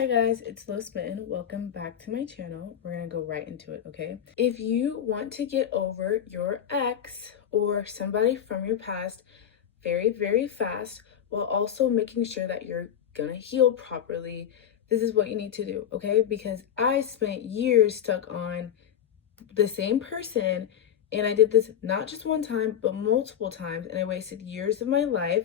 Hi guys, it's Low Smitten. Welcome back to my channel. We're gonna go right into it, okay? If you want to get over your ex or somebody from your past very, very fast, while also making sure that you're gonna heal properly, this is what you need to do, okay? Because I spent years stuck on the same person, and I did this not just one time, but multiple times, and I wasted years of my life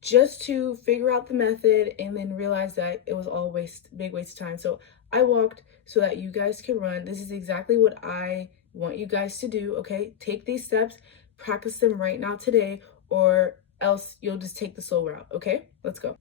just to figure out the method and then realize that it was all big waste of time. So I walked so that you guys could run. This is exactly what I want you guys to do, okay? Take these steps, practice them right now today, or else you'll just take the slow route, okay? Let's go.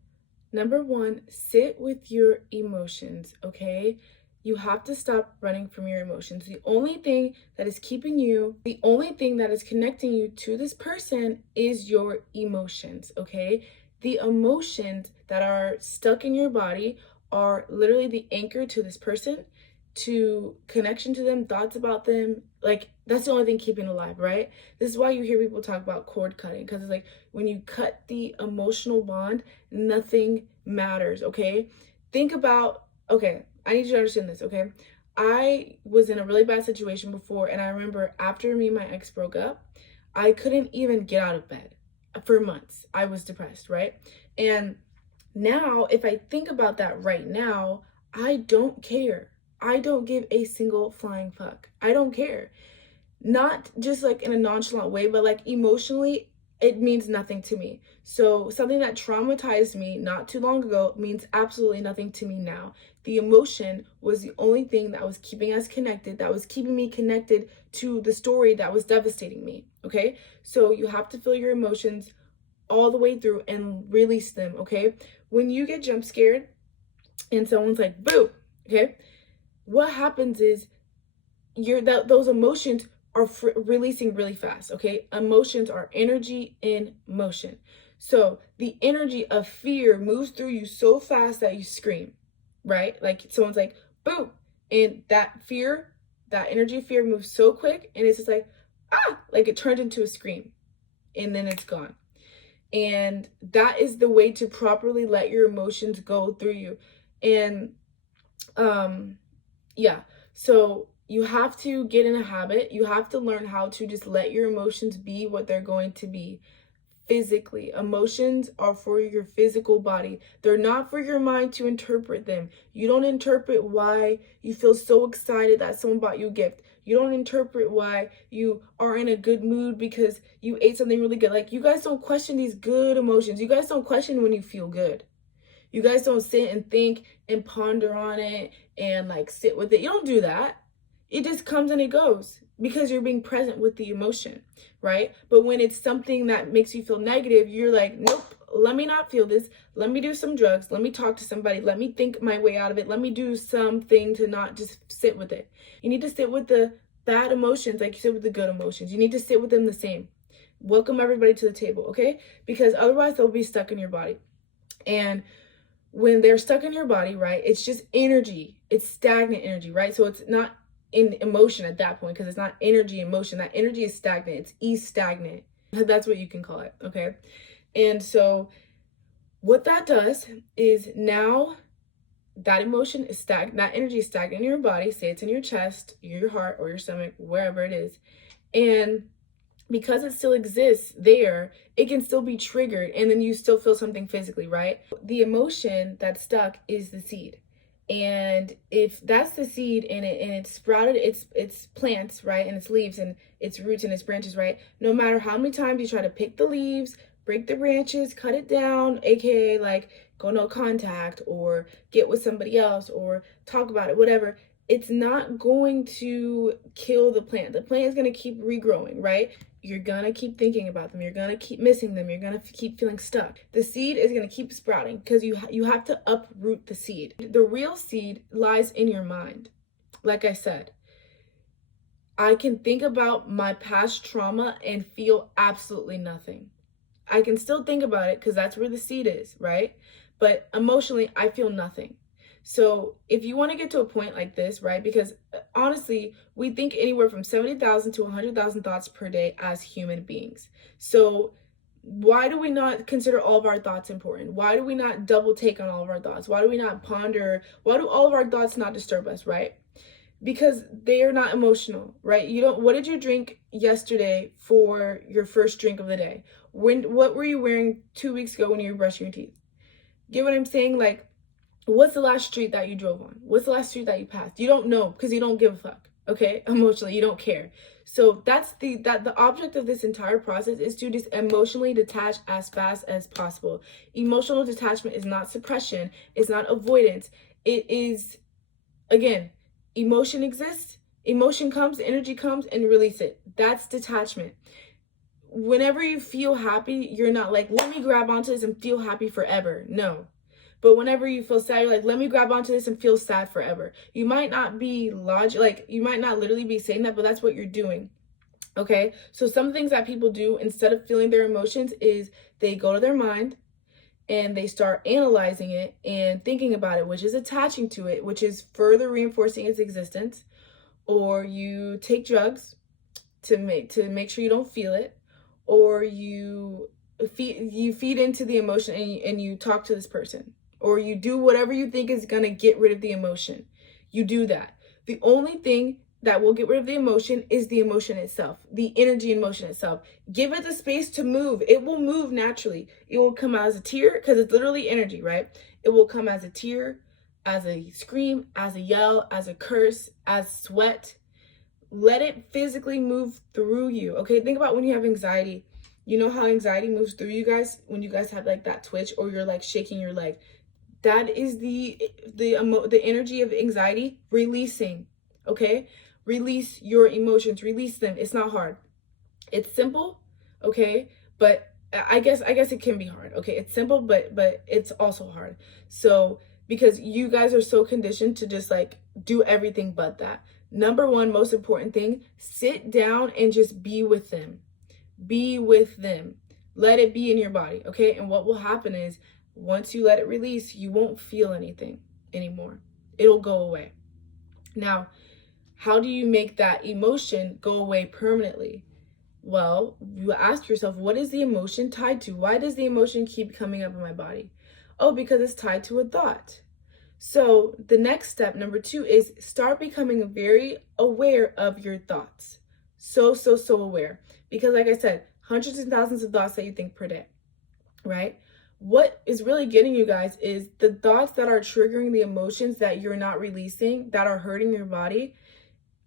Number one, sit with your emotions, okay? You have to stop running from your emotions. The only thing that is keeping you, the only thing that is connecting you to this person is your emotions, okay? The emotions that are stuck in your body are literally the anchor to this person, to connection to them, thoughts about them. Like, that's the only thing keeping alive, right? This is why you hear people talk about cord cutting, because it's like when you cut the emotional bond, nothing matters, okay? Think about, okay, I need you to understand this, okay? I was in a really bad situation before, and I remember after me and my ex broke up, I couldn't even get out of bed for months. I was depressed, right? And now, if I think about that right now, I don't care. I don't give a single flying fuck. I don't care. Not just like in a nonchalant way, but like emotionally, it means nothing to me. So something that traumatized me not too long ago means absolutely nothing to me now. The emotion was the only thing that was keeping us connected, that was keeping me connected to the story that was devastating me. Okay? So you have to feel your emotions all the way through and release them. Okay? When you get jump scared and someone's like, boo, okay? What happens is those emotions are releasing really fast, okay? Emotions are energy in motion. So the energy of fear moves through you so fast that you scream, right? Like someone's like, boom. And that fear, that energy of fear moves so quick, and it's just like, ah, like it turns into a scream and then it's gone. And that is the way to properly let your emotions go through you. And yeah, so you have to get in a habit. You have to learn how to just let your emotions be what they're going to be physically. Emotions are for your physical body. They're not for your mind to interpret them. You don't interpret why you feel so excited that someone bought you a gift. You don't interpret why you are in a good mood because you ate something really good. Like, you guys don't question these good emotions. You guys don't question when you feel good. You guys don't sit and think and ponder on it and like sit with it. You don't do that. It just comes and it goes because you're being present with the emotion, right? But when it's something that makes you feel negative, you're like, nope, let me not feel this. Let me do some drugs. Let me talk to somebody. Let me think my way out of it. Let me do something to not just sit with it. You need to sit with the bad emotions like you sit with the good emotions. You need to sit with them the same. Welcome everybody to the table, okay? Because otherwise they'll be stuck in your body. And when they're stuck in your body, right, it's just energy. It's stagnant energy, right? So it's not in emotion at that point because it's not energy in motion. That energy is stagnant. It's stagnant. That's what you can call it, okay? And so what that does is now that emotion is stagnant. That energy is stagnant in your body. Say it's in your chest, your heart, or your stomach, wherever it is. And because it still exists there, it can still be triggered and then you still feel something physically, right? The emotion that's stuck is the seed. And if that's the seed and it's sprouted, it's plants, right? And its leaves and its roots and its branches, right? No matter how many times you try to pick the leaves, break the branches, cut it down, aka like go no contact or get with somebody else or talk about it, whatever, it's not going to kill the plant. The plant is going to keep regrowing, right? You're going to keep thinking about them. You're going to keep missing them. You're going to keep feeling stuck. The seed is going to keep sprouting because you have to uproot the seed. The real seed lies in your mind. Like I said, I can think about my past trauma and feel absolutely nothing. I can still think about it because that's where the seed is, right? But emotionally, I feel nothing. So if you want to get to a point like this, right? Because honestly, we think anywhere from 70,000 to 100,000 thoughts per day as human beings. So Why do we not consider all of our thoughts important? Why do we not double take on all of our thoughts? Why do we not ponder? Why do all of our thoughts not disturb us, right? Because they are not emotional, right? You don't, what did you drink yesterday for your first drink of the day? What were you wearing 2 weeks ago when you were brushing your teeth? Get what I'm saying? Like, what's the last street that you drove on? What's the last street that you passed? You don't know because you don't give a fuck. Okay, emotionally, you don't care. So that's the object of this entire process is to just emotionally detach as fast as possible. Emotional detachment is not suppression. It's not avoidance. It is, again, emotion exists. Emotion comes, energy comes, and release it. That's detachment. Whenever you feel happy, you're not like, let me grab onto this and feel happy forever. No. But whenever you feel sad, you're like, let me grab onto this and feel sad forever. You might not be you might not literally be saying that, but that's what you're doing. Okay? So some things that people do instead of feeling their emotions is they go to their mind and they start analyzing it and thinking about it, which is attaching to it, which is further reinforcing its existence. Or you take drugs to make sure you don't feel it, or you feed into the emotion and you talk to this person, or you do whatever you think is going to get rid of the emotion. You do that. The only thing that will get rid of the emotion is the emotion itself, the energy in motion itself. Give it the space to move. It will move naturally. It will come out as a tear because it's literally energy, right? It will come as a tear, as a scream, as a yell, as a curse, as sweat. Let it physically move through you. Okay, think about when you have anxiety. You know how anxiety moves through you guys when you guys have like that twitch or you're like shaking your leg. That is the energy of anxiety releasing. Okay, release your emotions, release them. It's not hard. It's simple, okay? But I guess it can be hard. Okay, it's simple, but it's also hard. So because you guys are so conditioned to just like do everything but that. Number one, most important thing, sit down and just be with them. Be with them. Let it be in your body, okay? And what will happen is once you let it release, you won't feel anything anymore. It'll go away. Now, how do you make that emotion go away permanently? Well, you ask yourself, what is the emotion tied to? Why does the emotion keep coming up in my body? Oh, because it's tied to a thought. So the next step, number 2, is start becoming very aware of your thoughts. So aware. Because like I said, hundreds and thousands of thoughts that you think per day, right? What is really getting you guys is the thoughts that are triggering the emotions that you're not releasing, that are hurting your body.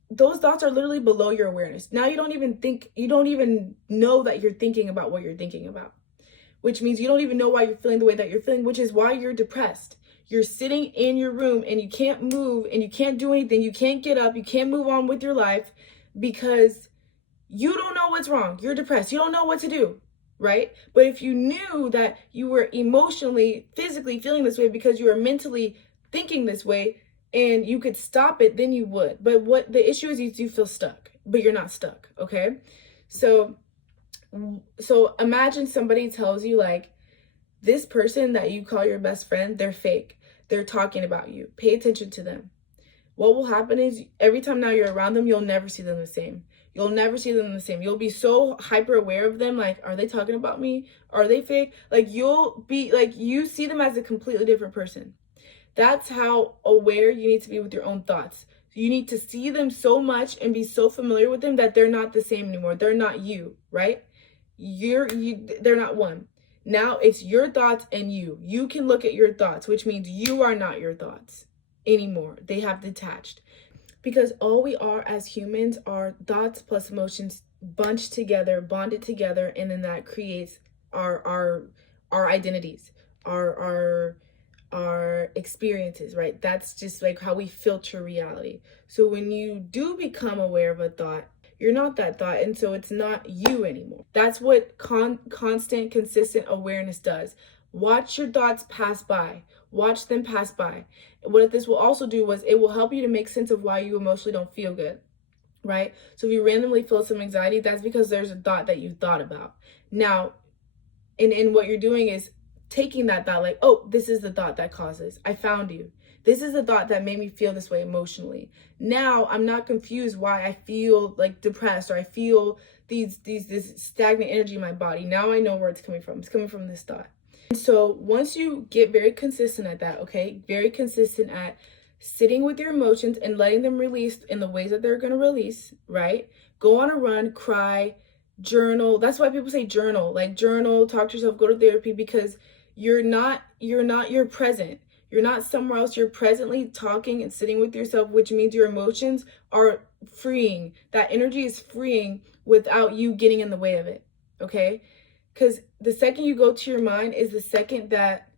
Those thoughts are literally below your awareness. Now you don't even know that you're thinking about what you're thinking about, which means you don't even know why you're feeling the way that you're feeling, which is why you're depressed. You're sitting in your room and you can't move and you can't do anything. You can't get up. You can't move on with your life because you don't know what's wrong. You're depressed. You don't know what to do, right? But if you knew that you were emotionally, physically feeling this way because you were mentally thinking this way and you could stop it, then you would. But what the issue is you feel stuck, but you're not stuck, okay? So imagine somebody tells you like, this person that you call your best friend, they're fake. They're talking about you. Pay attention to them. What will happen is every time now you're around them, you'll never see them the same. You'll never see them the same. You'll be so hyper aware of them. Like, are they talking about me? Are they fake? Like, you'll be like, you see them as a completely different person. That's how aware you need to be with your own thoughts. You need to see them so much and be so familiar with them that they're not the same anymore. They're not you, right? They're not one. Now it's your thoughts and you. You can look at your thoughts, which means you are not your thoughts anymore. They have detached. Because all we are as humans are thoughts plus emotions bunched together, bonded together, and then that creates our identities, our experiences, right? That's just like how we filter reality. So when you do become aware of a thought, you're not that thought, and so it's not you anymore. That's what constant, consistent awareness does. Watch your thoughts pass by. Watch them pass by. What this will also do was it will help you to make sense of why you emotionally don't feel good, right? So if you randomly feel some anxiety, that's because there's a thought that you thought about. Now, and what you're doing is taking that thought like, oh, this is the thought that causes. I found you. This is a thought that made me feel this way emotionally. Now I'm not confused why I feel like depressed, or I feel this stagnant energy in my body. Now I know where it's coming from. It's coming from this thought. And so once you get very consistent at that, okay, very consistent at sitting with your emotions and letting them release in the ways that they're going to release, right? Go on a run, cry, journal. That's why people say journal, like journal, talk to yourself, go to therapy, because you're not your present. You're not somewhere else. You're presently talking and sitting with yourself, which means your emotions are freeing. That energy is freeing without you getting in the way of it, okay? Because the second you go to your mind is the second that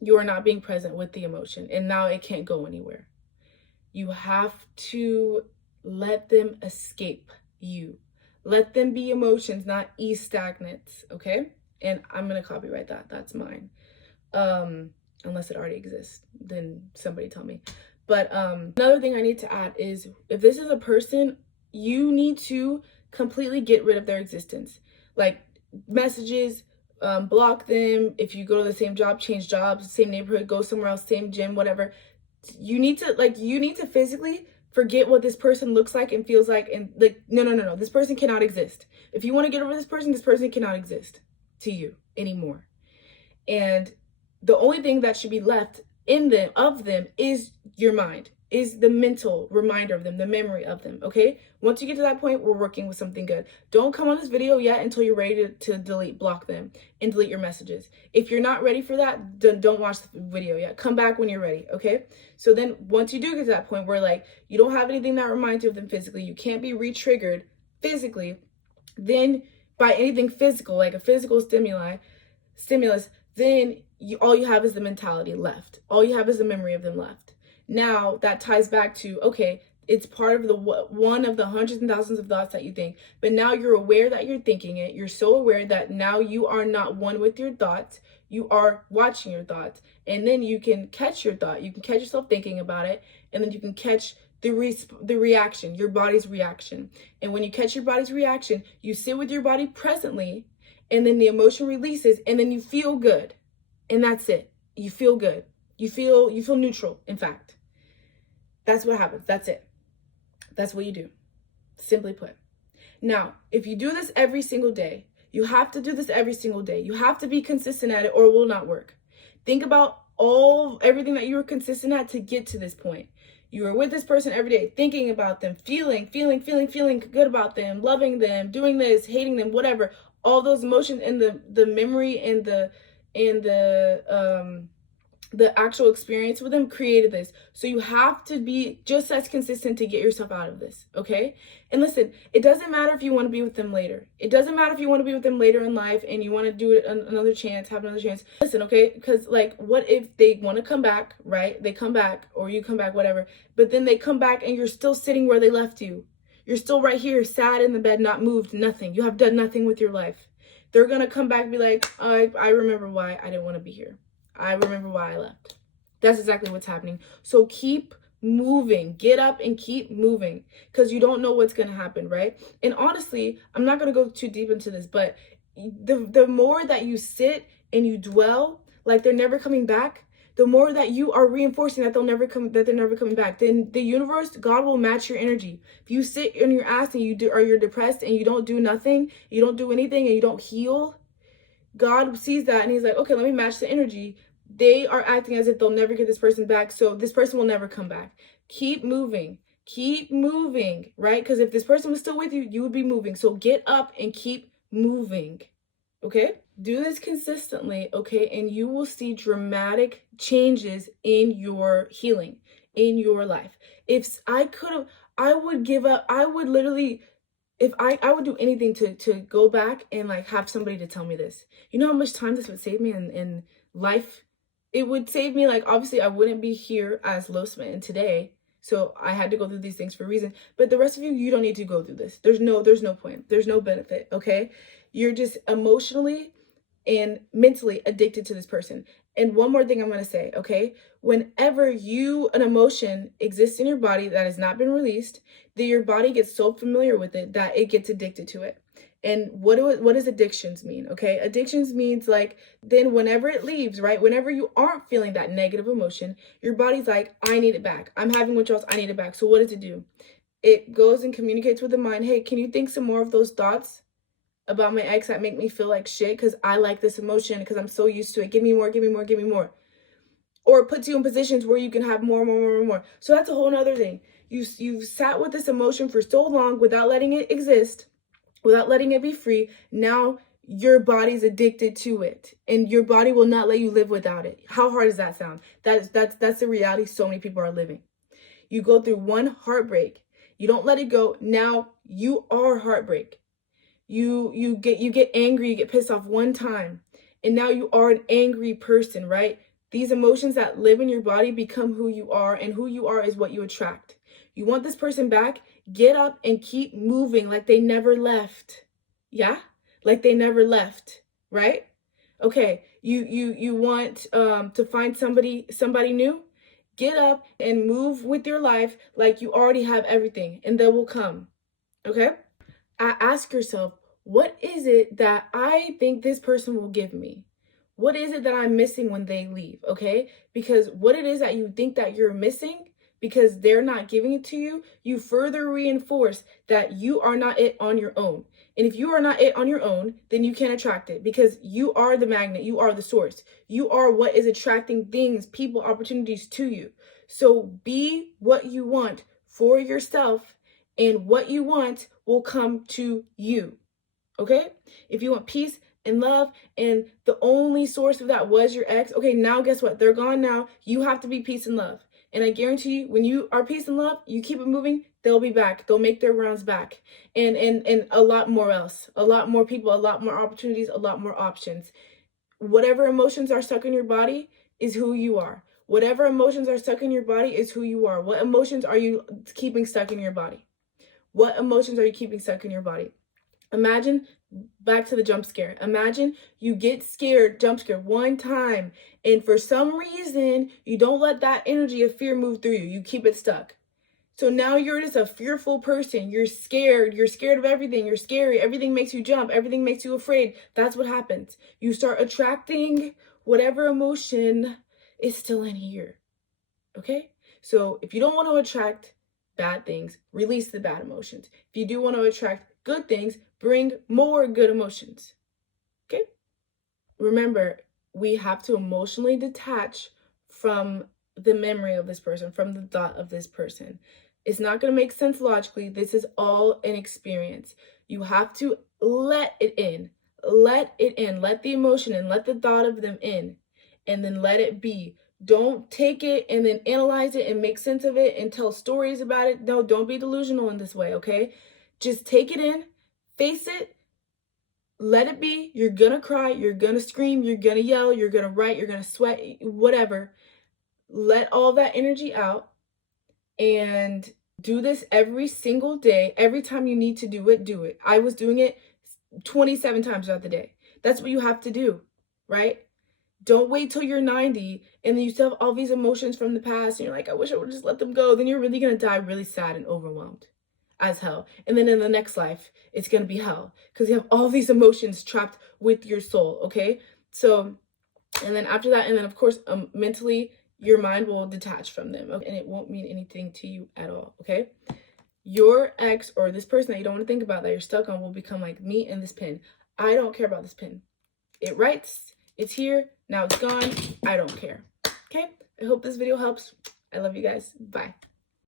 you are not being present with the emotion, and now it can't go anywhere. You have to let them escape you. Let them be emotions, not e-stagnants, okay? And I'm going to copyright that. That's mine. Unless it already exists, then somebody tell me. But another thing I need to add is, if this is a person, you need to completely get rid of their existence. Like messages, block them. If you go to the same job, change jobs, same neighborhood, go somewhere else, same gym, whatever. You need to physically forget what this person looks like and feels like, and like, no. This person cannot exist. If you want to get over this person cannot exist to you anymore. And the only thing that should be left of them is your mind, is the mental reminder of them, the memory of them, okay? Once you get to that point, we're working with something good. Don't come on this video yet until you're ready to block them and delete your messages. If you're not ready for that, don't watch the video yet. Come back when you're ready, okay? So then once you do get to that point where like you don't have anything that reminds you of them physically, you can't be re-triggered physically, then by anything physical, like a physical stimulus, then all you have is the mentality left. All you have is the memory of them left. Now that ties back to, okay, it's part of one of the hundreds and thousands of thoughts that you think, but now you're aware that you're thinking it. You're so aware that now you are not one with your thoughts. You are watching your thoughts, and then you can catch your thought. You can catch yourself thinking about it, and then you can catch the reaction, your body's reaction. And when you catch your body's reaction, you sit with your body presently, and then the emotion releases, and then you feel good. And that's it. You feel good. You feel neutral, in fact. That's what happens. That's it. That's what you do. Simply put. Now, if you do this every single day, you have to do this every single day. You have to be consistent at it, or it will not work. Think about everything that you were consistent at to get to this point. You were with this person every day, thinking about them, feeling good about them, loving them, doing this, hating them, whatever. All those emotions and the memory and the actual experience with them created this. So you have to be just as consistent to get yourself out of this, okay? And listen, it doesn't matter if you want to be with them later. It doesn't matter if you want to be with them later in life and you want to do it another chance, have another chance. Listen, okay? Because like, what if they want to come back, right? They come back, or you come back, whatever. But then they come back and you're still sitting where they left you. You're still right here, sad in the bed, not moved, nothing. You have done nothing with your life. They're going to come back and be like, I remember why I didn't want to be here. I remember why I left. That's exactly what's happening. So keep moving. Get up and keep moving, because you don't know what's going to happen, right? And honestly, I'm not going to go too deep into this, but the more that you sit and you dwell like they're never coming back, the more that you are reinforcing that they're never coming back. Then the universe, God will match your energy. If you sit in your ass and you're depressed and you don't do nothing, you don't do anything, and you don't heal, God sees that and he's like, okay, let me match the energy. They are acting as if they'll never get this person back, so this person will never come back. Keep moving, right? Because if this person was still with you, you would be moving. So get up and keep moving, okay? Do this consistently, okay? And you will see dramatic changes in your healing, in your life. If I would give up. I would literally, if I would do anything to go back and like have somebody to tell me this. You know how much time this would save me in life? It would save me, like, obviously I wouldn't be here as Lo Smitten today. So I had to go through these things for a reason. But the rest of you, you don't need to go through this. There's no point. There's no benefit, okay? You're just emotionally and mentally addicted to this person. And one more thing I'm going to say, okay? Whenever an emotion exists in your body that has not been released, that your body gets so familiar with it that it gets addicted to it. And what does addictions mean? Okay, addictions means like, then whenever it leaves, right? Whenever you aren't feeling that negative emotion, your body's like, I need it back. I'm having withdrawals, I need it back. So what does it do? It goes and communicates with the mind, hey, can you think some more of those thoughts about my ex that make me feel like shit because I like this emotion, because I'm so used to it. Give me more, give me more, give me more. Or it puts you in positions where you can have more, more, more, more. So that's a whole nother thing. You've sat with this emotion for so long without letting it exist, without letting it be free. Now your body's addicted to it, and your body will not let you live without it. How hard does that sound? That's the reality so many people are living. You go through one heartbreak, you don't let it go. Now you are heartbreak. You get angry, you get pissed off one time, and now you are an angry person, right? These emotions that live in your body become who you are, and who you are is what you attract. You want this person back? Get up and keep moving like they never left. Yeah? Like they never left, right? Okay, you want to find somebody new? Get up and move with your life like you already have everything, and they will come. Okay? Ask yourself, what is it that I think this person will give me? What is it that I'm missing when they leave? Okay? Because what it is that you think that you're missing because they're not giving it to you, you further reinforce that you are not it on your own. And if you are not it on your own, then you can't attract it, because you are the magnet, you are the source. You are what is attracting things, people, opportunities to you. So be what you want for yourself, and what you want will come to you. Okay? If you want peace and love, and the only source of that was your ex, okay, now guess what? They're gone now. You have to be peace and love. And I guarantee you, when you are peace and love, you keep it moving, they'll be back. They'll make their rounds back. And a lot more else. A lot more people, a lot more opportunities, a lot more options. Whatever emotions are stuck in your body is who you are. Whatever emotions are stuck in your body is who you are. What emotions are you keeping stuck in your body? What emotions are you keeping stuck in your body? Imagine, back to the jump scare. Imagine you get scared, jump scared one time, and for some reason, you don't let that energy of fear move through you. You keep it stuck. So now you're just a fearful person. You're scared. You're scared of everything. You're scary. Everything makes you jump. Everything makes you afraid. That's what happens. You start attracting whatever emotion is still in here. Okay? So if you don't want to attract bad things, release the bad emotions. If you do want to attract good things, bring more good emotions. Okay? Remember, we have to emotionally detach from the memory of this person, from the thought of this person. It's not going to make sense logically. This is all an experience. You have to let it in. Let it in. Let the emotion in. Let the thought of them in. And then let it be. Don't take it and then analyze it and make sense of it and tell stories about it. No, don't be delusional in this way, okay? Just take it in, face it, let it be. You're gonna cry, you're gonna scream, you're gonna yell, you're gonna write, you're gonna sweat, whatever. Let all that energy out, and do this every single day. Every time you need to do it, do it. I was doing it 27 times throughout the day. That's what you have to do, right? Don't wait till you're 90 and then you still have all these emotions from the past and you're like, I wish I would just let them go. Then you're really going to die really sad and overwhelmed as hell. And then in the next life, it's going to be hell because you have all these emotions trapped with your soul, okay? So, and then after that, and then of course, mentally, your mind will detach from them, okay? And it won't mean anything to you at all, okay? Your ex or this person that you don't want to think about that you're stuck on will become like me and this pin. I don't care about this pin. It writes, it's here, now it's gone, I don't care. Okay? I hope this video helps. I love you guys. Bye.